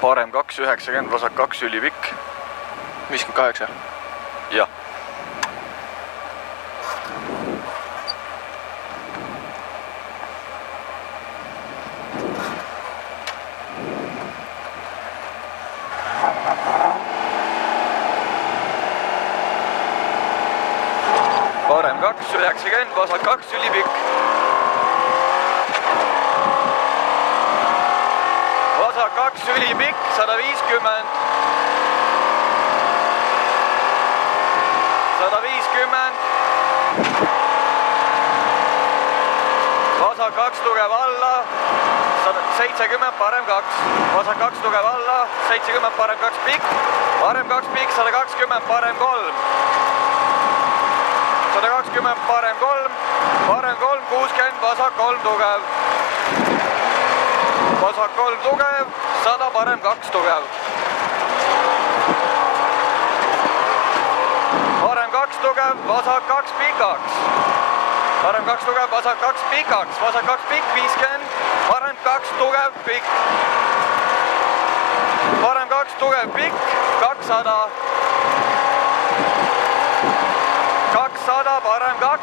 parem 2,90, vasak 2 ülipikk. 58? Jah. Parem 2,90, vasak 2 ülipikk. Vasak 2 ülipikk, 150. 150. Vasak 2 tugev alla, 70, parem 2. Vasak 2 tugev alla, 70, parem 2 pikk. Parem 2 pikk, 120, parem 3. 120, parem 3. Parem 3, 60, vasak 3 tugev. Vasak 3 tugev, 100, parem 2 tugev. Parem 2 tugev, vasak 2 pikaks. Parem 2 tugev, vasak 2 pikaks. Vasak 2 pikk, 50. Parem 2 tugev pikk. Parem 2 tugev pikk, 200. 200, parem 2.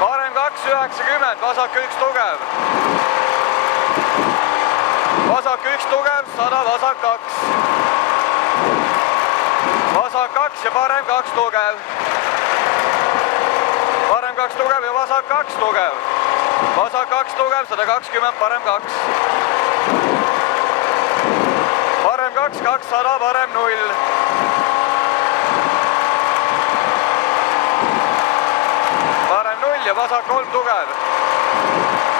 Parem 2, 90, vasak 1 tugev. Vasak 1 tugev, 100, vasak 2. Vasak 2 ja parem 2 tugev. Parem 2 tugev ja vasak 2 tugev. Vasak 2 tugev, 120, parem 2. Parem 2, 200, parem 0. Parem 0 ja vasak 3 tugev.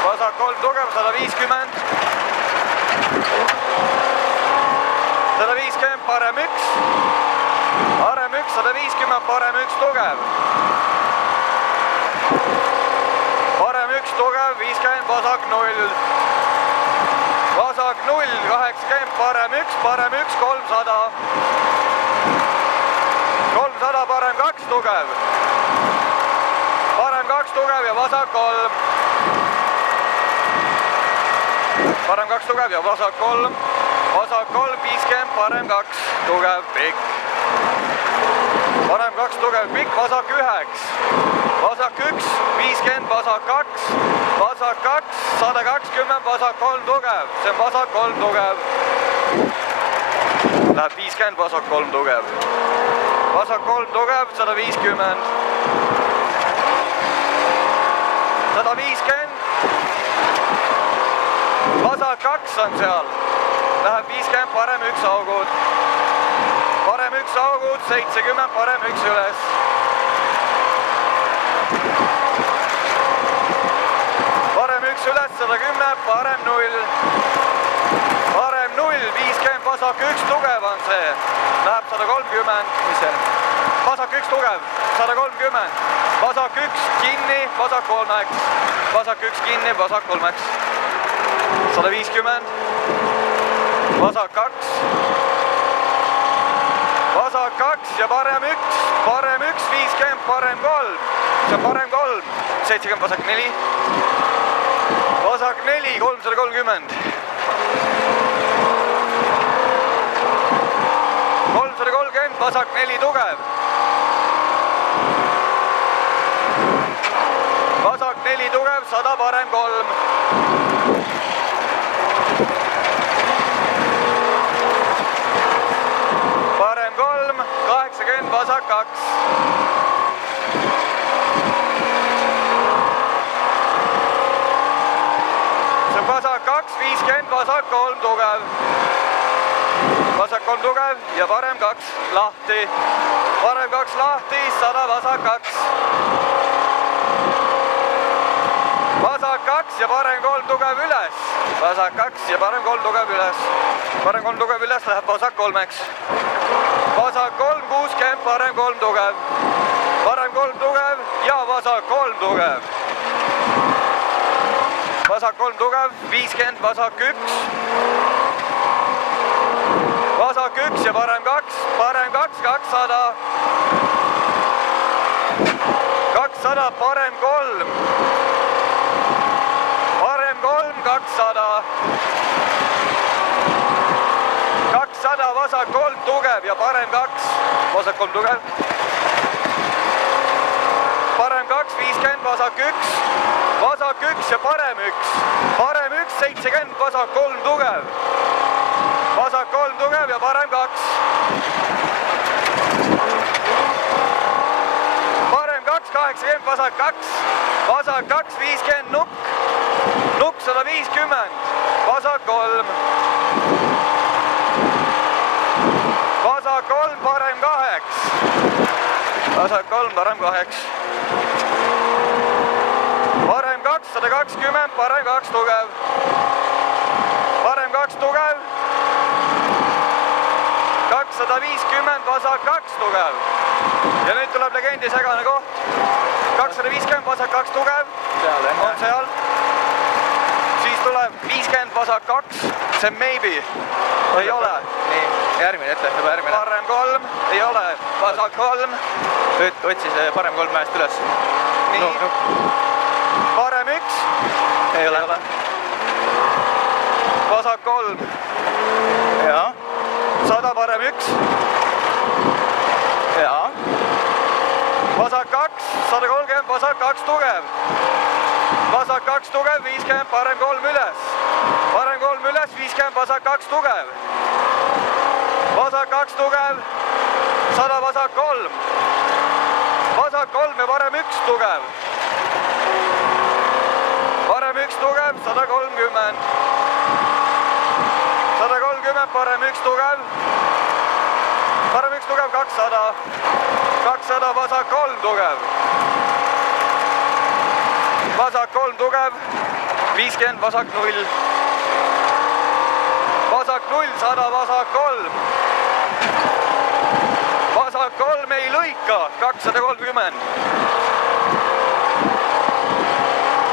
Vasak 3 tugev, 150. 150, parem 1. Parem 1, 150, parem 1 tugev. Parem 1 tugev, 50, vasak 0. Vasak 0, 80, parem 1, 300. 300, parem 2 tugev. Parem 2 tugev ja vasak 3. Parem 2 tugev ja vasak 3. Vasak 3, 50, parem 2 tugev pikk. Parem 2 tugev pikk, vasak 9. Vasak 1, 50, vasak 2. Vasak 2, 120, vasak 3 tugev. See on vasak 3 tugev. Läheb 50, vasak 3 tugev. Vasak 3 tugev, 150. 150. Vasak 2 on seal. Läheb 50, parem 1 augud. Parem 1 augud, 70, parem 1 üles. Parem 1 üles, 110, parem 0. Parem 0, 50, vasak 1 tugev on see. Läheb 130. Mis see on? Vasak 1 tugev, 130. Vasak 1 kinni, vasak 3. Vasak 1 kinni, vasak 3. 150. Vasak 2. Vasak 2 ja parem 1. Parem 1, 50, parem 3. See on parem 3. 70, vasak 4. Vasak 4, 330. 330, vasak 4 tugev. Vasak 4 tugev, 100, parem 3. Parem 3, 80, vasak 2. See on vasak 2, 50, vasak 3 tugev. Vasak 3 tugev ja parem 2 lahti. Parem 2 lahti, 100, vasak 2. Vasak 2 ja parem 3 tugev üles. Vasak 2 ja parem 3 tugev üles. Parem 3 tugev üles läheb vasak 3-ks. Vasak 3, 60, parem 3 tugev. Parem 3 tugev ja vasak 3 tugev. Vasak 3 tugev, 50, vasak 1. Vasak 1 ja parem 2, parem 2, 200. 200, parem 3. Parem 3, 200. 200, vasak 3 tugev ja parem 2. Vasak 3 tugev. Parem 2, 50, vasak 1. Vasak 1 ja parem 1. Parem 1, 70, vasak 3 tugev. Vasak 3 tugev ja parem 2. Parem 2, 80, vasak 2. Vasak 2, 50, nukk. Nukk 150. Vasak 3. Vasak 3, parem 8. Vasak 3, parem 8. Parem 2, 120, parem 2 tugev. Parem 2 tugev. 250, vasak 2 tugev. Ja nüüd tuleb legendi segane koht. 250, vasak 2 tugev. On seal. Siis tuleb 50, vasak 2. See on maybe. Ei ole. Nii, järgmine ette, juba järgmine. Parem 3. Ei ole. Vasak 3. Otsi see parem 3 mäest üles. Nii. Parem 1. Ei ole. Vasak 3. Jaa. 100, parem 1. Jaa. Vasak 2, 130, vasak 2 tugev. Vasak 2 tugev, 50, parem 3 üles. Parem 3 üles, 50, vasak 2 tugev. Vasak 2 tugev, 100, vasak 3. Vasak 3 ja parem 1 tugev. Parem 1 tugev, 130. 130, parem 1 tugev. Parem 1 tugev, 200. 200, vasak 3 tugev. Vasak 3 tugev. 50, vasak 0. Vasak 0, 100, vasak 3. Vasak 3 ei lõika. 230.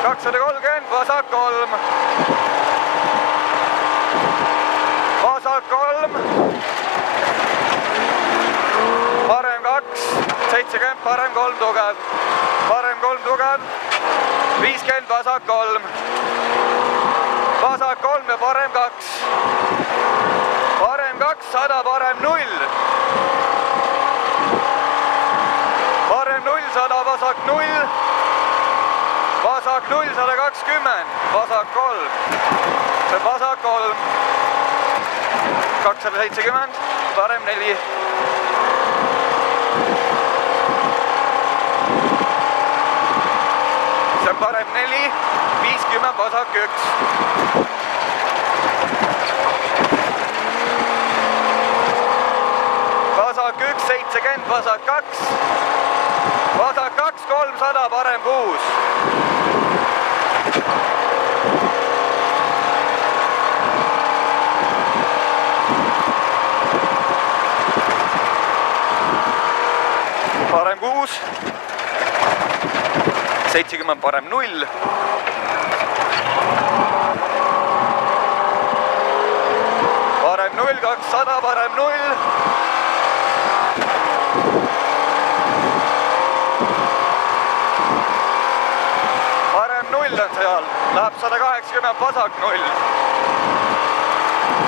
230, vasak 3. Vasak 3. Parem 2, 70, parem 3 tugev. Parem 3 tugev. 50, vasak 3. Vasak 3 ja parem 2. Parem 2, 100, parem 0. Parem 0, 100, vasak 0. Vasak 0, 120. Vasak 3. See on vasak 3. 270, parem 4. See on parem 4, 50, vasak 1. Vasak 1, 70, vasak 2. Vasak 2, 300, parem 6. Parem 6. 70, parem 0. Parem 0, 200, parem 0. Parem 0 on seal. Läheb 180, vasak 0.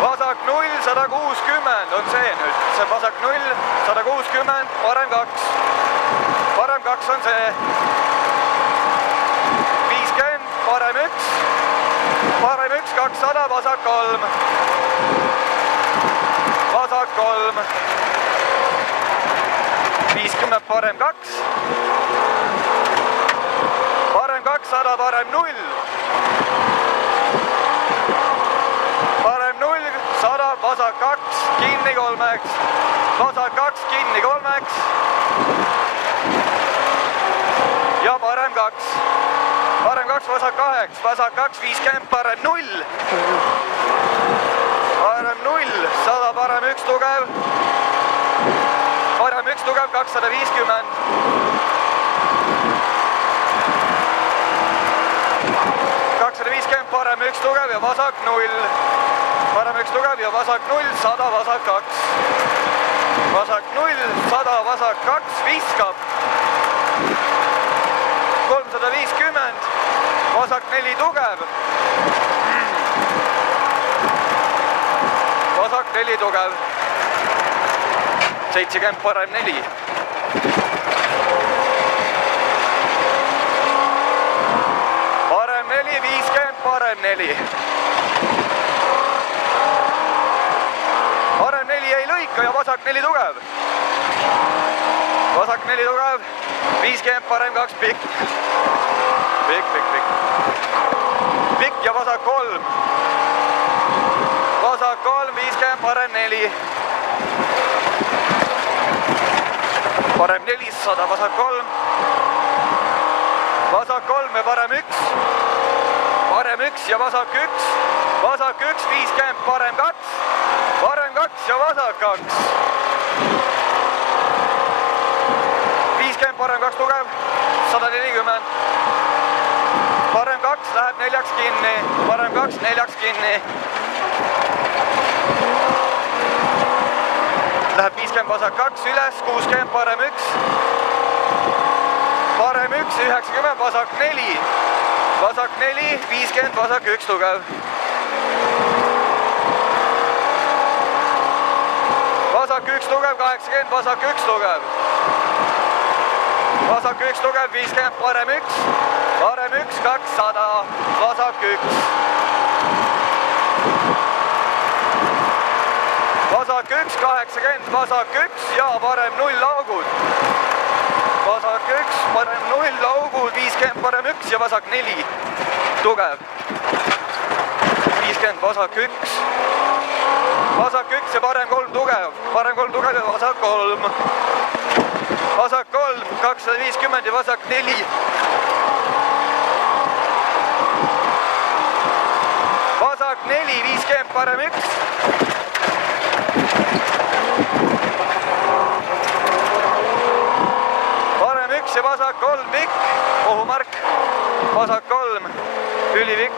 Vasak 0, 160 on see nüüd. See on vasak 0, 160, parem 2. Parem 2 on see. 50, parem 1. Parem 1, 200, vasak 3. Vasak 3. 50, parem 2. Parem 200, parem 0. Parem 0, 100, vasak 2, kinni 3. Vasak 2, kinni 3. Ja parem 2. Parem 2, vasak 8. Vasak 2, 50, parem 0. Parem 0, 100, parem 1 tugev. Parem 1 tugev, 250. Parem 1 tugev ja vasak 0. Parem 1 tugev ja vasak 0, 100, vasak 2. Vasak 0, 100, vasak 2, viskab. 350, vasak 4 tugev. vasak 4 tugev, 70 parem 4. parem 4, 50 parem 4. parem 4 ei lõika ja vasak 4 tugev. vasak 4 tugev, 50 parem 2 pikk. pikk ja vasak 3. vasak 3, 50 parem 4. parem 400, vasak 3. vasak 3 ja parem 1. parem 1 ja vasak 1. vasak 1, 50 parem 2. parem 2 ja vasak 2. 50 parem 2 tugev, 140. parem 2 läheb 4-ks kinni, parem 2 4-ks kinni. Läheb 50 vasak 2 üles, 60 parem 1. parem 1, 90 vasak 4. vasak 4, 50 vasak 1 tugev. vasak 1 tugev, 80 vasak 1 tugev. vasak 1 tugev, 50 parem 1. parem 1, 200 vasak 1. vasak 1, 80 vasak 1 ja parem 0 augud. vasak 1, parem 0 augud, 50 parem 1 ja vasak 4 tugev. 50 vasak 1. vasak 1 ja parem 3 tugev. parem 3 tugev ja vasak 3. vasak 3, 250 ja vasak 4. vasak 4, 50 parem 1. parem 1 ja vasak 3 pikk, ohumark. vasak 3, ülipikk.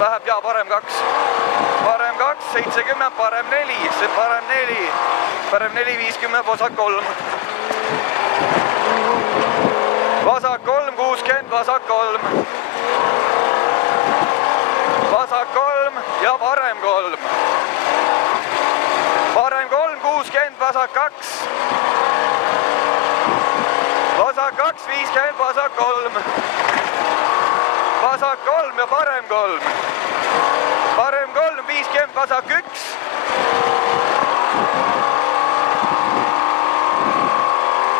Läheb ja parem 2. parem 2, 70, parem 4, see parem 4. parem 4, 50, vasak 3. vasak 3, 60, vasak 3. vasak 3 ja parem 3. parem 3, 60, vasak 2. vasak 2, 50, vasak 3. vasak 3 ja parem 3. parem 3, 50, vasak 1.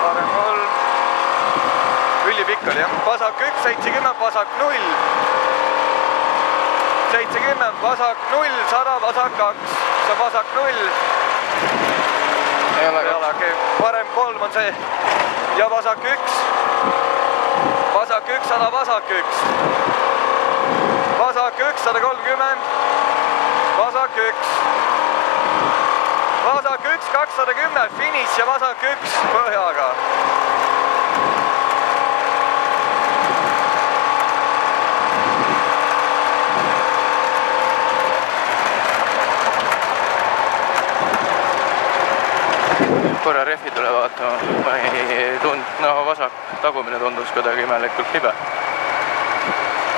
parem 3. ülipikk oli jah. vasak 1, 70, vasak 0. 70, vasak 0, 100, vasak 2. see on vasak 0. ei ole, okei. parem 3 on see. ja vasak 1. vasak 1, 100, vasak 1. vasak 1, 130. vasak 1. vasak 1, 210, finiš ja vasak 1 põhjaga. korra rehvid üle vaatama, ma ei tundnud, no vasak tagumine tundus kuidagi imelikult libe.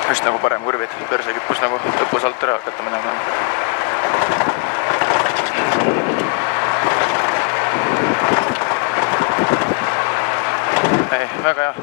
just nagu parem kurvid, perse kippus nagu lõpus alt ära hakata minema. ei, väga hea.